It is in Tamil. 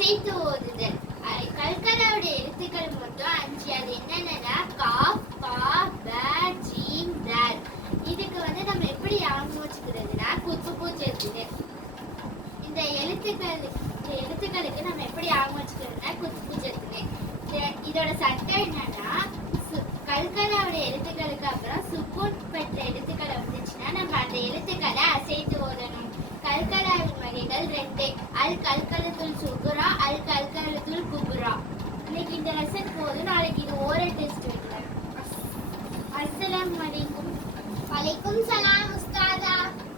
அசைத்து ஓதுதல். கல்கலாவுடைய எழுத்துக்கள் மொத்தம் 5. அது என்னென்னா காஃப், பா, ப, ஜீம், தால். இதுக்கு நம்ம எப்படி ஞாபகம் வச்சுக்கிறதுனா குத்து பூச்சி இருக்குது. இந்த எழுத்துக்களுக்கு நம்ம எப்படி ஞாபகம் வச்சுக்கிறதுனா குத்து பூச்சி இருக்குது. இதோட சட்டம் என்னன்னா கல்கலாவுடைய எழுத்துக்களுக்கு அப்புறம் சுக்கூன் பெற்ற எழுத்துக்கள் வந்துச்சுன்னா நம்ம அந்த எழுத்துக்களை அசைத்து ஓதணும். கல்கலாவின் வகைகள் 2. அல் கல்கலத்துல் சுகுரா, அல் கல்கலத்துல் குபுரா. இன்னைக்கு இந்த லெசன் போதும். நாளைக்கு இது ஓரல் டெஸ்ட் வைக்கிறேன். அஸ்ஸலாமு அலைக்கும். வலைக்கும் சலாம்.